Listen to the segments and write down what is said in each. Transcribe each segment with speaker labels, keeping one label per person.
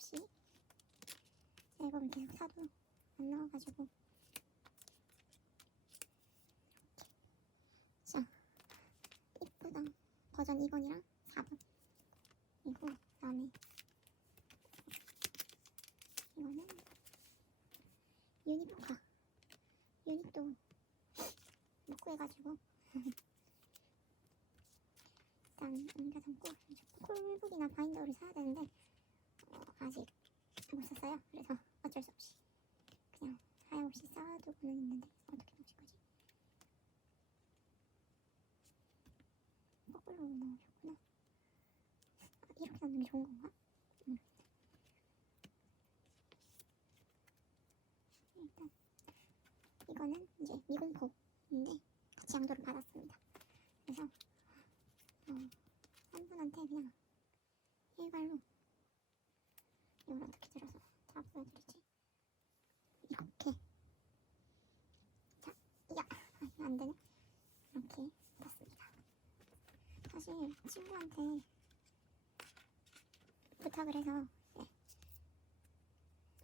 Speaker 1: 없이 새 앨범을 계속 사도 안 나와가지고. 자 이쁘다 버전 2번이랑 4번 이거 그다음에 이거는 유니포카. 유니도 못 구해가지고. 일단 옮겨 담고 콜북이나 바인더를 사야 되는데 어, 아직 못 샀어요 그래서 어쩔 수 없이 그냥 하염없이 쌓아두고는 있는데 어떻게 놓칠 거지? 거꾸로 넣으셨구나. 아, 이렇게 넣는 게 좋은 건가? 응. 일단 이거는 이제 미공포인데 같이 양도를 받았습니다. 그래서 어, 한 분한테 그냥 일괄로 이걸 어떻게 들어서 다 보여드리지? 이렇게 자, 야, 아, 이거 안 되네. 이렇게 받았습니다. 사실 친구한테 부탁을 해서 네.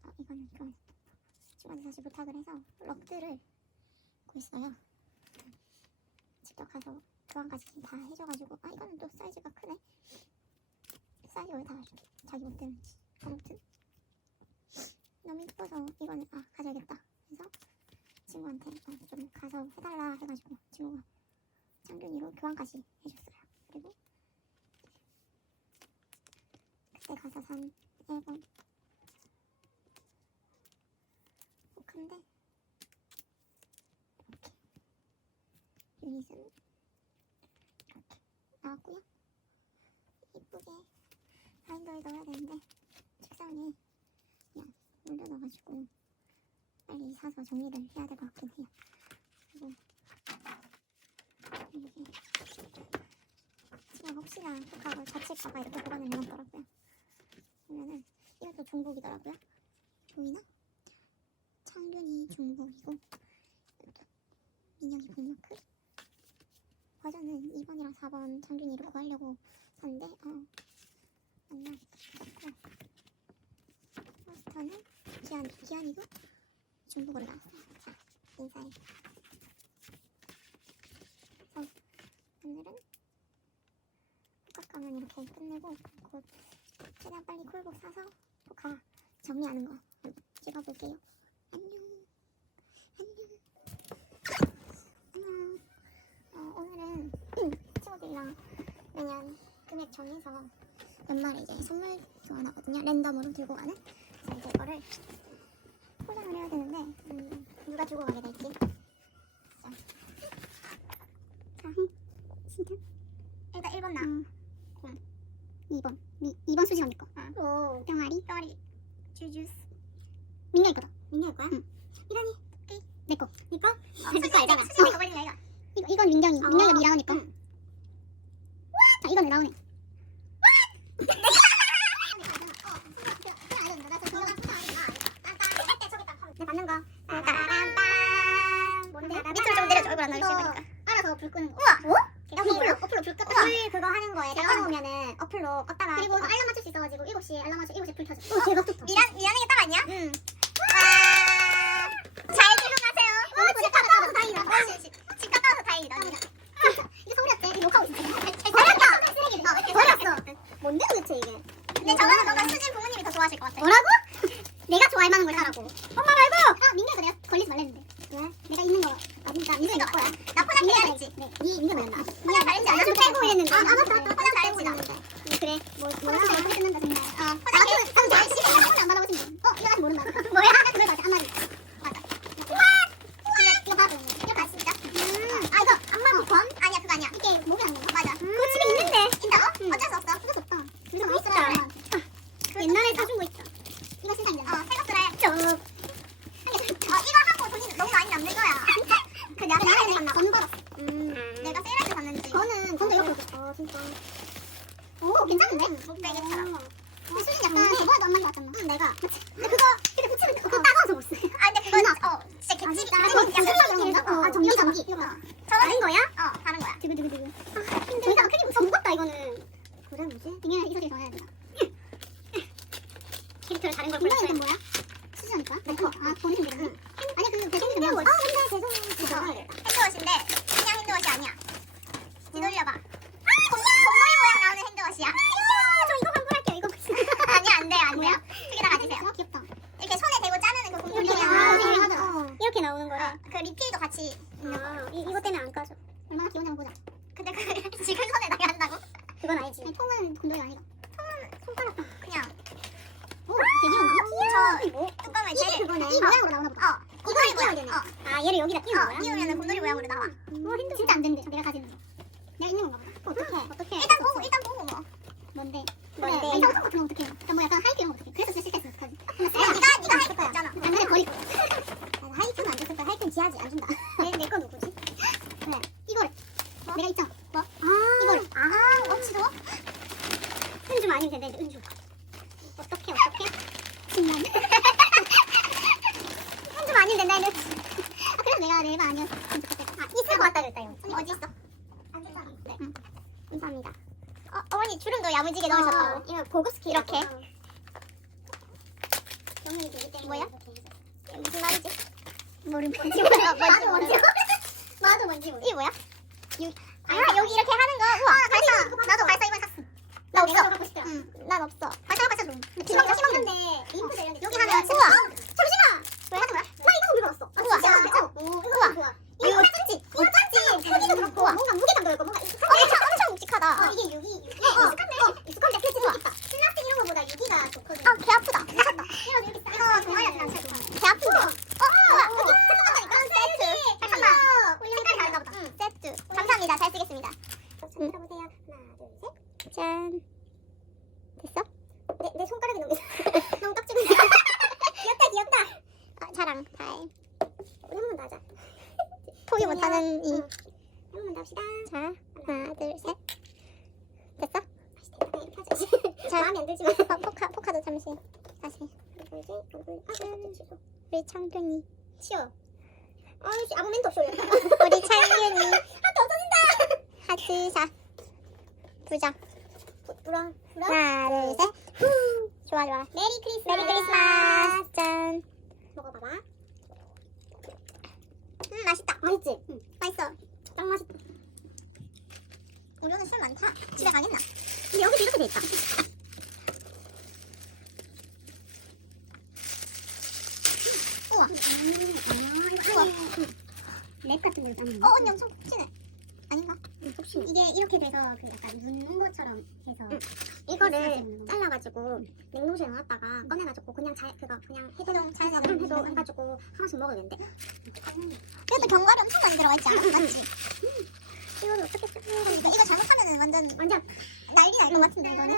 Speaker 1: 어, 이거는 이거는 친구한테 사실 부탁을 해서 럭드를 구했어요. 직접 가서 교환까지 다 해줘가지고 아 이거는 또 사이즈가 크네. 사이즈가 왜다 이렇게 자기 못되는지 아무튼 너무 이뻐서 이거는 아 가져야겠다 해서 친구한테 어, 좀 가서 해달라 해가지고 친구가 장균이로 교환까지 해줬어요. 그리고 그때 가서 산 앨범 혹한데 이렇게 유닛은 이렇게 나왔고요. 이쁘게 바인더에 넣어야 되는데 책상에 그냥 올려놔가지고 빨리 사서 정리를 해야 될 것 같긴 해요. 그리고 이게 제가 혹시나 혹하고 다칠까봐 이렇게 보관을 해놨더라고요. 보면은 이것도 중복이더라고요. 보이나? 창균이 중복이고 민혁이 북마크 버전은 2번이랑 4번 창균이로 구하려고 샀는데 어 싶고 포스터는 기한, 기한이도 중복으로 나왔어요. 자, 인사해. 그래서 오늘은 복학가면 이렇게 끝내고 곧 최대한 빨리 콜북 사서 복학 정리하는 거 찍어볼게요. 안녕. 안녕. 안녕. 어, 오늘은 친구들이랑 매년 금액 정해서 연말에 이제 선물 교환하거든요. 랜덤으로 들고 가는. 그래서 이제 이거를 포장을 해야 되는데 음, 누가 들고 가게 될지. 자, 자, 진짜? 일단 1번 나. 음. 2번. 미, 2번 수지 언니 거. 오. 병아리. 병아리. 주주스. 민경이 거다. 민경이 거야? 응. 이란이. 오케이. 내 거. 네 거? 내 거 알잖아. 수지 거 버리는 이거. 이거 이건 민경이. 민경이가 미라 언니 거. 자, 이건 라온이. 내 받는 거. 따라란딴. 뭔데? 밑으로 좀 내려줘. 얼굴 안 나올 수 있으니까. 알아서 불 끄는 거. 우와. 어? 어플로 어플로 불 껐다. 불 그거 하는 거에 내가 놓으면은 어플로 껐다가 그리고 알람 맞출 수 있어가지고 7시에 알람 맞춰 7시에 불 켜져. 어 대박 좋다. 미란 미란이가 딱 아니야? 응. 와. 잘 들어가세요. 어, 집 갔다 와서 다행이다. 집 갔다 와서 다행이다. 이게 서울이었대. 이거 욕하고 있어. 버렸다. 쓰레기. 버렸어. 뭔데 도대체 이게? 근데 저거는 너가 수진 부모님이 더 좋아하실 것 같아. 뭐라고? 내가 좋아할 만한 걸 사라고. 엄마 말고. 아 민규가 내가 걸리지 말랬는데. 왜? 내가 있는 거. 아 진짜 민규 내 거야. 나 포장 잘했지. 네. 니 민규 뭐였나? 포장 잘했지. 안 빼고 했는데. 아 맞다 맞다. 포장 잘했지. 그래. 뭐 뭐야? 어떻게 끝난다 정말. 어. 포장 잘했지. 포장 잘했지. 안 받아보신 분. 어 이거 아직 모른다. 진짜. 오 괜찮은데? 목베개처럼. 근데 수진 약간 저번에도 안 말려왔잖아. 응 내가. 그치. 근데 그거 그때 붙이면 돼. 그거 따가워서 못 쓰. 아 근데 그건 어 진짜 개집이 아, 약간 진짜 약간 이런 거. 아 전기 전기. 다른 거야? 어 다른 거야. 두구 두구 두구. 근데 크게 무서 무겁다 이거는. 그래 뭐지? 등이랑 이소리 정해야 되나? 캐릭터를 다른 걸 골랐어요. 뭐야? 수지니까? 아 본인 이름. 아니 그 배송 그냥. 아 근데 배송 그거. 핸드워시인데 그냥 핸드워시 아니야. 뒤돌려봐. 아 공룡 곰돌이 모양 나오는 핸드워시야. 저 이거 환불할게요. 이거 아니 안 돼요 안 돼요. 두 개 다 가지세요. 아 귀엽다. 이렇게 손에 대고 짜는 그 곰돌이
Speaker 2: 이렇게
Speaker 1: 모양.
Speaker 2: 나오는
Speaker 1: 맞아.
Speaker 2: 거. 이렇게 나오는 거야.
Speaker 1: 어, 그 리필도 같이 있는 거.
Speaker 2: 아, 이, 이거 때문에 안 까져.
Speaker 1: 얼마나 귀여운지 한번 보자. 근데 그 지금 손에다가 한다고?
Speaker 2: 그건 아니지.
Speaker 1: 아니, 통은 곰돌이 아니다. 통은 손가락 그냥. 오,
Speaker 2: 되게
Speaker 1: 귀여운데?
Speaker 2: 뭐?
Speaker 1: 저 뚜껑을
Speaker 2: 이게
Speaker 1: 쟤를
Speaker 2: 그거네.
Speaker 1: 이 모양으로 나오나 보다. 어, 곰돌이
Speaker 2: 끼워야
Speaker 1: 모양.
Speaker 2: 되네.
Speaker 1: 어,
Speaker 2: 아, 얘를 여기다 끼우는
Speaker 1: 어,
Speaker 2: 거야?
Speaker 1: 끼우면 곰돌이 모양으로 나와.
Speaker 2: 어, 핸드 진짜 안 된대. 내가 가지는 거. 내가 있는 건가 봐. 어떡해. 어떡해.
Speaker 1: 일단 보고, 일단 보고 뭐.
Speaker 2: 뭔데?
Speaker 1: 뭔데?
Speaker 2: 뭔데?
Speaker 1: 일단 같은 거 어떡해. 일단 뭐 약간 하이큐 이런 거 어떡해. 그래서 있으면 어떡하지? 야, 니가, 니가 하이큐 했잖아.
Speaker 2: 당근에 버리고.
Speaker 1: 하이큐는 안 줬을 거야. 하이큐는 지하지. 안 준다.
Speaker 2: 내거 누구지?
Speaker 1: 그래. 이거를. 내가 있잖아. 뭐?
Speaker 2: 아,
Speaker 1: 이거를. 아, 어찌 줘?
Speaker 2: 은좀 아니면 된다. 이제 은좀. 어떡해, 어떡해?
Speaker 1: 신난.
Speaker 2: 은좀 아니면 된다. 이제.
Speaker 1: 아, 그래서 내가 내가 아니었어.
Speaker 2: 아, 있을 것 같다 그랬다, 이거.
Speaker 1: 언니 어디 있어?
Speaker 2: 네.
Speaker 1: 응. 감사합니다. 어, 어머니 주름도 야무지게 넣으셨다고.
Speaker 2: 이거 보고스키
Speaker 1: 이렇게?
Speaker 2: 영역이 되기 때문에
Speaker 1: 뭐야? 무슨 말이지?
Speaker 2: 모르 뭔지
Speaker 1: 몰라.
Speaker 2: 나도
Speaker 1: 뭔지
Speaker 2: 뭔지 나도 뭔지 모르
Speaker 1: 이게 뭐야? 여기, 아, 여기 이렇게 하는 거. 우와, 발사. 나도 발사 이번 샀어. 나 없어. 응, 난 없어. 발사 좀.
Speaker 2: 희망
Speaker 1: 희망 좀.
Speaker 2: 희망인데 링크들 이런 데
Speaker 1: 여기. 하면 우와.
Speaker 2: 잠시만.
Speaker 1: 왜? 하는 거야?
Speaker 2: 나 이거 우리 받았어. 아,
Speaker 1: 우와.
Speaker 2: 진짜? 어, 오,
Speaker 1: 우와.
Speaker 2: 좋아.
Speaker 1: 이거 짠지.
Speaker 2: 이거 짠지. 크기도 그렇고. 뭔가 무게감 들어있고 뭔가
Speaker 1: 엄청 엄청 묵직하다.
Speaker 2: 어, 이게
Speaker 1: 어, 어.
Speaker 2: 익숙한데 Jen. 냉동실에 넣었다가 꺼내가지고 그냥 잘 그거 그냥
Speaker 1: 해동 잘
Speaker 2: 해동 해가지고 하나씩 먹어야 된대.
Speaker 1: 그래도 견과류 엄청 많이 들어가 있지 않아? 맞지?
Speaker 2: 이거를 어떻게 쓰는
Speaker 1: 이거, 이거 잘못하면 완전
Speaker 2: 완전
Speaker 1: 난리 날 것 같은데 이거는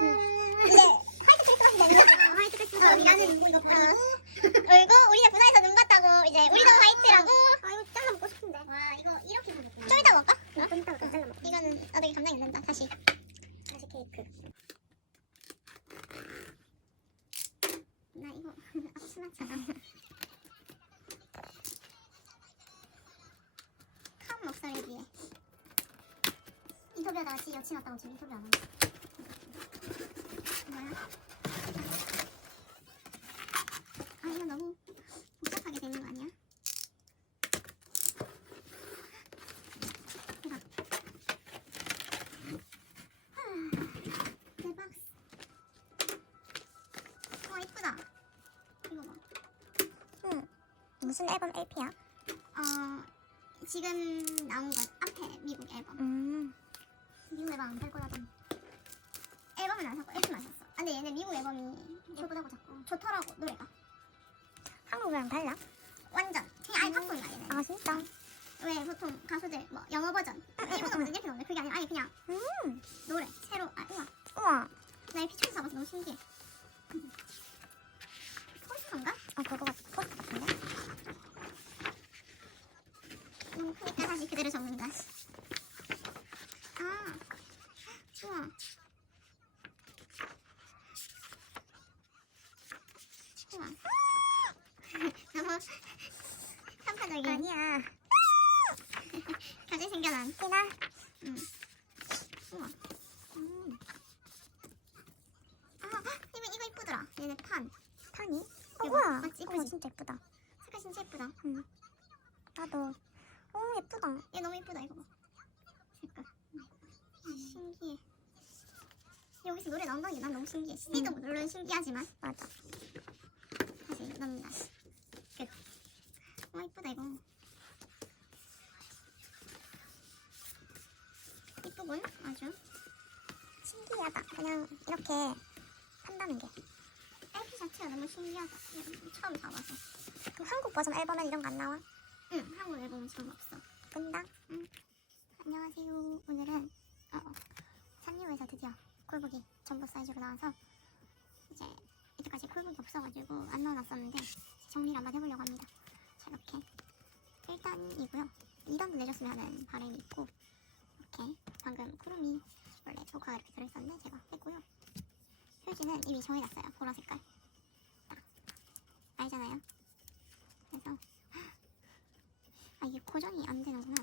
Speaker 1: 이제 화이트 크리스마스 되는 거지
Speaker 2: 화이트 크리스마스
Speaker 1: 어,
Speaker 2: 나는
Speaker 1: 나는
Speaker 2: 이거 버리고
Speaker 1: 울고 우리가 부산에서 눈 봤다고 이제 우리도 화이트라고
Speaker 2: 아 이거 잘라 먹고 싶은데.
Speaker 1: 와 이거 이렇게 먹었구나 좀좀 이따 먹을까?
Speaker 2: 좀 이따가 좀 잘라 먹고.
Speaker 1: 이거는 어떻게 감당이 안 된다 다시
Speaker 2: 다시 케이크.
Speaker 1: 나 이거 아프나잖아 한 목소리 위해
Speaker 2: 인터뷰하다가 지 여친 왔다고 지금 인터뷰 안 하네.
Speaker 1: 뭐야? 아 이거 너무 복잡하게 되는 거 아니야? 대박. 대박. 와 이쁘다. 이거 봐. 응. 무슨 앨범 LP야? 어 지금 나온 것 앞에 미국 앨범.
Speaker 2: 음.
Speaker 1: 미국 앨범 안살 거라던. 앨범은 안 샀고 앨범만 샀어. 아, 근데 얘네 미국 앨범이
Speaker 2: 예쁘다고 자꾸.
Speaker 1: 좋더라고 노래가.
Speaker 2: 한국이랑 달라?
Speaker 1: 완전 그냥 아예 팝송이야 얘네.
Speaker 2: 아 진짜?
Speaker 1: 왜 보통 가수들 뭐 영어 버전, 일본어 버전 이렇게 나오는데 그게 아니라 아예 그냥
Speaker 2: 음.
Speaker 1: 노래 새로 아 우와
Speaker 2: 우와.
Speaker 1: 나이 피처를 잡아서 너무 신기해. 폴스인가?
Speaker 2: 아 그거 같 포스트 같은데?
Speaker 1: 이따 다시 그대로 접는다. 아, 좋아. 좋아. 너무 한파적인 아니야. 다시 생겨난 끼나. 음. 음. 아, 아, 얘네 판. 판이?
Speaker 2: 어, 우와.
Speaker 1: 맞지? 이쁘지?
Speaker 2: 진짜 예쁘다.
Speaker 1: 색깔 진짜 예쁘다. 응.
Speaker 2: 나도 오, 예쁘다.
Speaker 1: 얘 너무 예쁘다, 이거 봐. 색깔. 아, 신기해. 여기서 노래 나온다는 게 난 너무 신기해. CD도 물론 신기하지만.
Speaker 2: 맞아.
Speaker 1: 다시 넣는다. 끝. 와, 이쁘다, 이거. 이쁘군, 아주.
Speaker 2: 신기하다. 그냥 이렇게 판다는 게.
Speaker 1: LP 자체가 너무 신기하다. 이거 처음 봐봐서.
Speaker 2: 그 한국 버전 앨범엔 이런 거 안 나와?
Speaker 1: 응, 한국 앨범은 지금 없어.
Speaker 2: 끈다?
Speaker 1: 안녕하세요. 오늘은 어, 산리오에서 드디어 콜북이 전부 사이즈로 나와서 이제 이때까지 콜북이 없어가지고 안 넣어놨었는데 정리를 한번 해보려고 합니다. 자 이렇게 1단이고요. 2단도 내줬으면 하는 바람이 있고 이렇게 방금 쿠루미 원래 조카가 이렇게 들어있었는데 제가 뺐고요. 표지는 이미 정해놨어요. 보라 색깔. 딱 알잖아요. 그래서 아 이게 고정이 안 되는구나.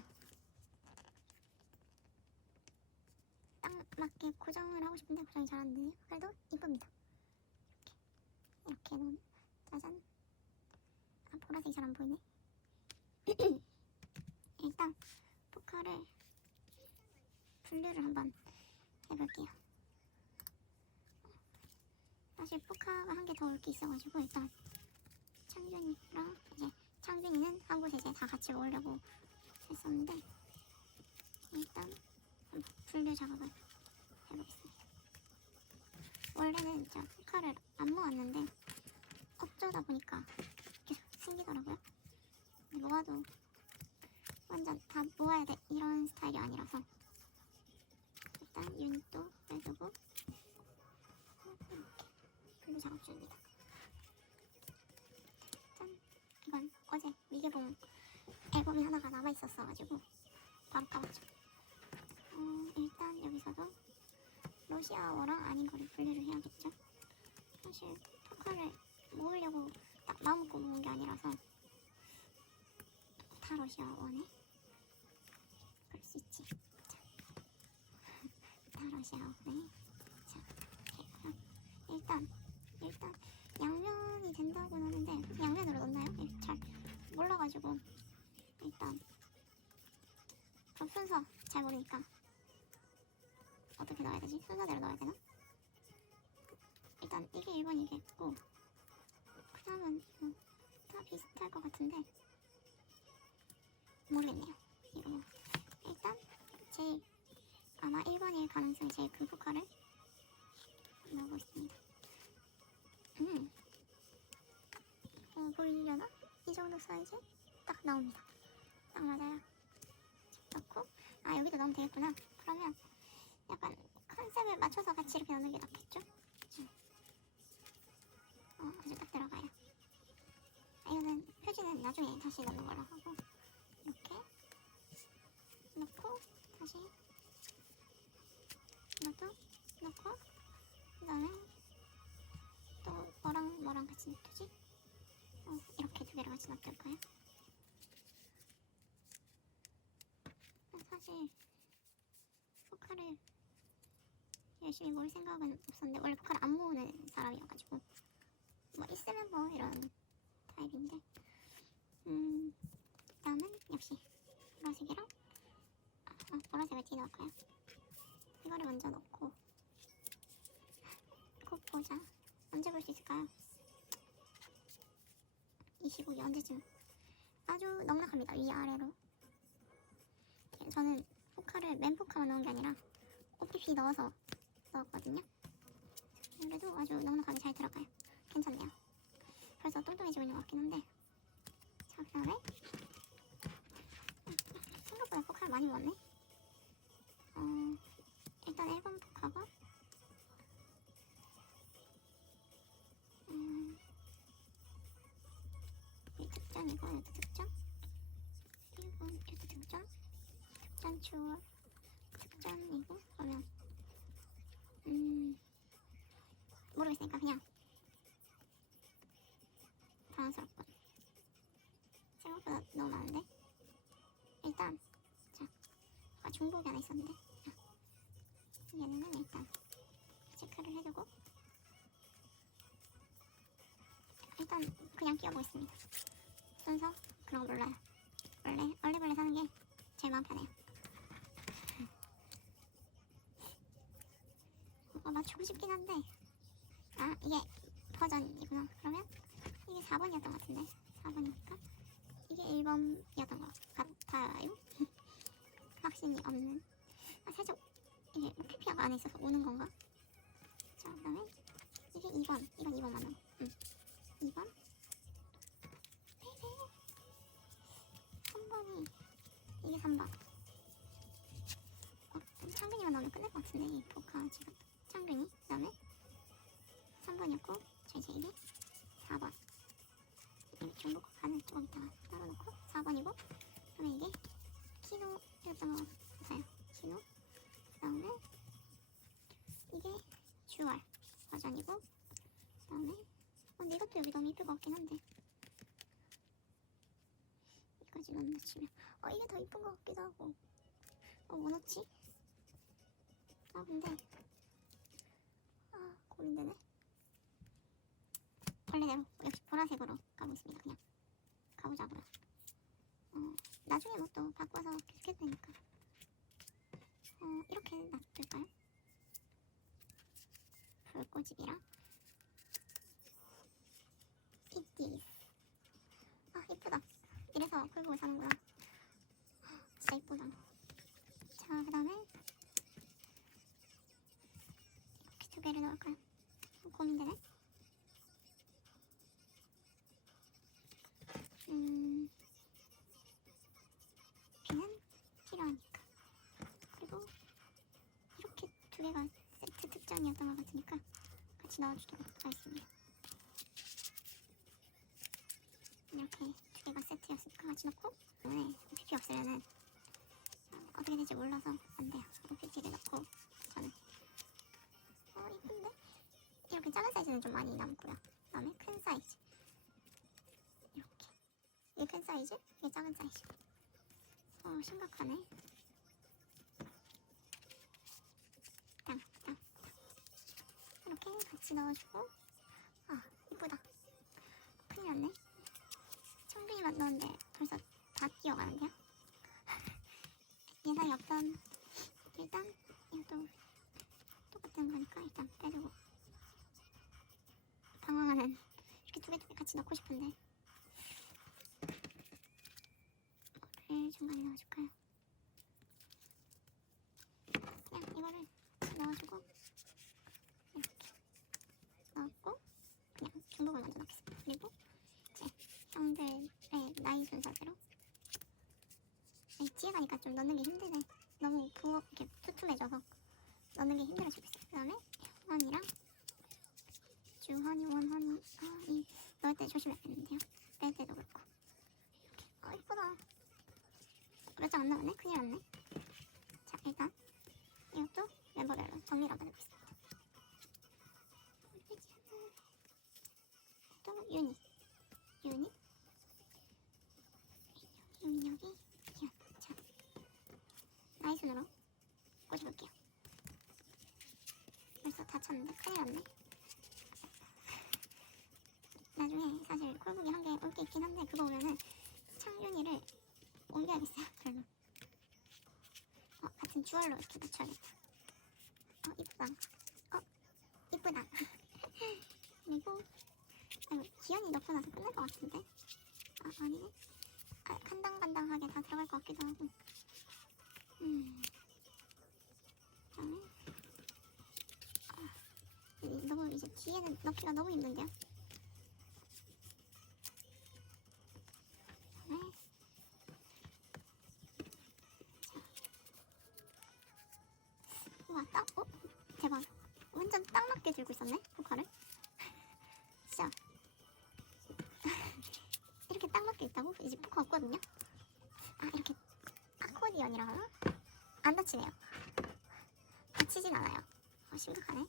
Speaker 1: 딱 맞게 고정을 하고 싶은데 고정이 잘 안 되네요. 그래도 이쁩니다. 이렇게 이렇게 놓은 짜잔. 아 보라색이 잘 안 보이네. 일단 포카를 분류를 한번 해볼게요. 사실 포카가 한 개 더 올 게 있어가지고 일단 창준이랑 이제 창준이는 한 곳에 이제 다 같이 모으려고 했었는데 일단 분류 작업을 해보겠습니다. 원래는 제가 포카를 안 모았는데 어쩌다 보니까 계속 생기더라고요. 모아도 완전 다 모아야 돼 이런 스타일이 아니라서 일단 유닛도 있었어가지고 바로 까봤죠. 어, 일단 여기서도 러시아어랑 아닌 거를 분류를 해야겠죠. 사실 토카를 모으려고 딱 마음 먹고 모은 게 아니라서 다 러시아어네. 그럴 수 있지. 자, 다 러시아어네. 자, 이렇게 일단 일단 양면이 된다고 하는데 양면으로 넣나요? 예, 잘 몰라가지고 일단 그럼 순서 잘 모르니까 어떻게 넣어야 되지? 순서대로 넣어야 되나? 일단 이게 1번 이겠고 그 다음은 뭐다 비슷할 것 같은데 모르겠네요 이거 뭐. 일단 제일 아마 1번일 가능성이 제일 큰 포카를 넣고 있습니다 음 어, 보이려나? 이 정도 사이즈 딱 나옵니다 딱 맞아요 넣고 아 여기도 넣으면 되겠구나 그러면 약간 컨셉을 맞춰서 같이 이렇게 넣는 게 낫겠죠? 음. 어 아주 딱 들어가요 아, 이거는 표지는 나중에 다시 넣는 걸로 하고 이렇게 넣고 다시 이것도 넣고 그 다음에 또 뭐랑 뭐랑 같이 놔두지? 어, 이렇게 두 개를 같이 놔둘까요? 사실 포카를 열심히 모을 생각은 없었는데 원래 포카를 안 모으는 사람이어가지고 뭐 있으면 뭐 이런 타입인데. 음 일단은 역시 보라색이랑 아, 보라색을 뒤 넣을까요? 이거를 먼저 넣고 곧 보자. 언제 볼 수 있을까요? 25기 언제쯤? 아주 넉넉합니다. 위아래로 저는 포카를 맨 포카만 넣은 게 아니라 OPP 넣어서 넣었거든요. 그래도 아주 넉넉하게 잘 들어가요. 괜찮네요. 벌써 뚱뚱해지고 있는 것 같긴 한데. 자 그 다음에 생각보다 포카를 많이 모았네. 어, 일단 1번 포카가 음, 이 특전이고 이것도 특전 1번 이것도 특전 특전 추월 특전이고 그러면 음 모르겠으니까 그냥 당황스럽군 생각보다 너무 많은데 일단 자 중복이 하나 있었는데 얘는 일단 체크를 해두고 일단 그냥 끼워보겠습니다. 순서 그런 거 몰라요. 원래 얼리벌레 사는 게 제일 마음 편해요. 어, 맞추고 싶긴 한데 아 이게 버전이구나. 그러면 이게 4번이었던 것 같은데 4번이니까 이게 1번이었던 것 같아요. 확신이 없는 아, 살짝 이게 PP가 안에 있어서 오는 건가? 자 그다음에 이게 2번 이건 2번 맞나? 응 2번 3번이 이게 3번 어, 창근이만 나오면 끝날 것 같은데 이 포카 지금 창근이 그 다음에 3번이었고 자 이제 이게 4번. 이게 중복 가는 조금 있다가 따로 놓고 4번이고 그 다음에 이게 키노였던 것 같아요. 키노. 그 다음에 이게 주얼 버전이고 그 다음에 어, 근데 이것도 여기 너무 이쁠 것 같긴 한데. 이까지 넣는 치면. 어 이게 더 이쁜 것 같기도 하고. 어 뭐 넣지? 아 근데 아 고민되네 원래대로 역시 보라색으로 가보겠습니다 그냥. 가보자고요 어 나중에 뭐 또 바꿔서 계속 해도 되니까. 어 이렇게 놔둘까요? 불꽃집이랑 이띠 아 이쁘다. 이래서 꿀국을 사는구나. 진짜 이쁘다. 자 그 다음에 이렇게 두 개를 넣을까요? 고민되네 음 비는 필요하니까. 그리고 이렇게 두 개가 세트 특전이었던 것 같으니까 같이 넣어주도록 하겠습니다. 이렇게 두 개가 세트였으니까 같이 넣고 네, OPP 없으면은 어, 어떻게 될지 몰라서 작은 사이즈는 좀 많이 남고요. 그 다음에 큰 사이즈 이렇게 이게 큰 사이즈, 이게 작은 사이즈. 어 심각하네. 땅, 땅, 땅. 이렇게 같이 넣어주고 아 이쁘다. 큰일 났네. 청빈이만 넣었는데 벌써 다 끼어가는데요? 예상이 없던 일단 이것도 똑같은 거니까 일단 빼두고 당황하는 이렇게 두 개 두 개 같이 넣고 싶은데. 뭐를 중간에 넣어줄까요? 그냥 이거를 넣어주고 이렇게 넣었고 그냥 중복을 먼저 넣겠습니다. 그리고 이제 형들의 나이 순서대로. 아니, 뒤에 가니까 좀 넣는 게 힘드네. 너무 부어 이렇게 투툼해져서 넣는 게 힘들어지고 있어요. 그 다음에 원이랑 주헌이 아이 때 조심해야겠는데요. 뺄 때도 그렇고. 이렇게. 아 이쁘다. 몇장안 나왔네? 큰일 났네? 자 일단 이것도 멤버별로 정리를 한번 해보겠습니다 또 유닛 유닛 여기 여기 자, 자 나이 순으로 꽂아볼게요 벌써 다 찼는데 큰일 났네 나중에 사실 콜북이 한 개 올 게 있긴 한데 그거 오면은 창윤이를 옮겨야겠어요 별로 어 같은 주얼로 이렇게 맞춰야겠다 어 이쁘다. 어 이쁘다. 그리고 아이고 기현이 넣고 나서 끝날 것 같은데? 아 아니네. 아, 간당간당하게 다 들어갈 것 같기도 하고. 음. 그다음에 아, 이- 너무 이제 뒤에는 넣기가 너무 힘든데요 들고 있었네 포카를 진짜 이렇게 딱 맞게 있다고? 이제 포카 없거든요? 아 이렇게 아코디언이라 하나? 안 다치네요 다치진 않아요 어, 심각하네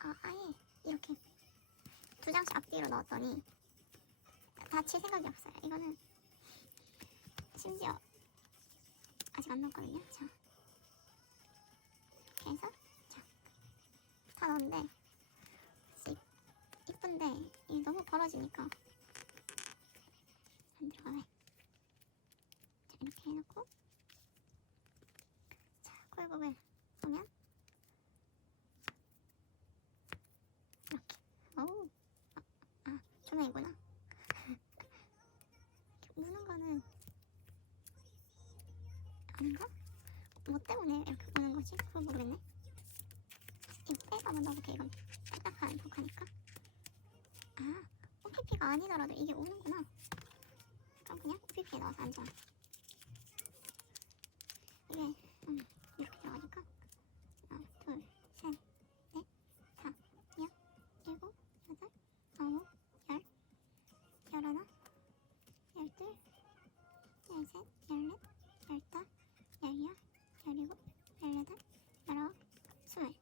Speaker 1: 아 아예 이렇게 두 장씩 앞뒤로 넣었더니 다칠 생각이 없어요 이거는 심지어 아직 안 넣었거든요. 자, 벌어지니까 안 들어가네. 자, 이렇게 해놓고 자, 콜북을 보면 이렇게. 어우, 아, 아 조명이구나. 이렇게 우는 거는 아닌가? 뭐 때문에 이렇게 우는 거지? 그걸 모르겠네. 이거 빼서 한번 넣어볼게. 이건 딱딱한 독하니까. 아, OPP가 아니더라도 이게 우는구나. 그럼 그냥 OPP에 넣어서 앉아. 이게 음, 이렇게 들어가니까 하나, 둘, 셋, 넷, 다, 여, 일곱, 여덟, 아홉, 열, 열하나, 열둘, 열셋, 열넷, 열다, 열여, 열일곱, 열여덟, 열아홉, 스물.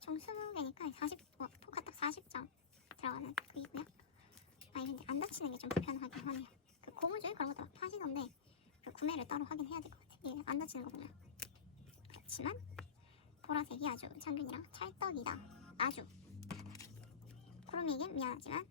Speaker 1: 총 스무 개니까 40, 어, 포카 딱 40점 들어가는 이고요. 아, 근데 안 다치는 게 좀 불편하긴 하네요. 그 고무줄 그런 것도 막 파시던데 그 구매를 따로 하긴 해야 될 것 같아. 이게 안 다치는 거 보면. 그렇지만 보라색이 아주 장균이랑 찰떡이다. 아주. 이게 미안하지만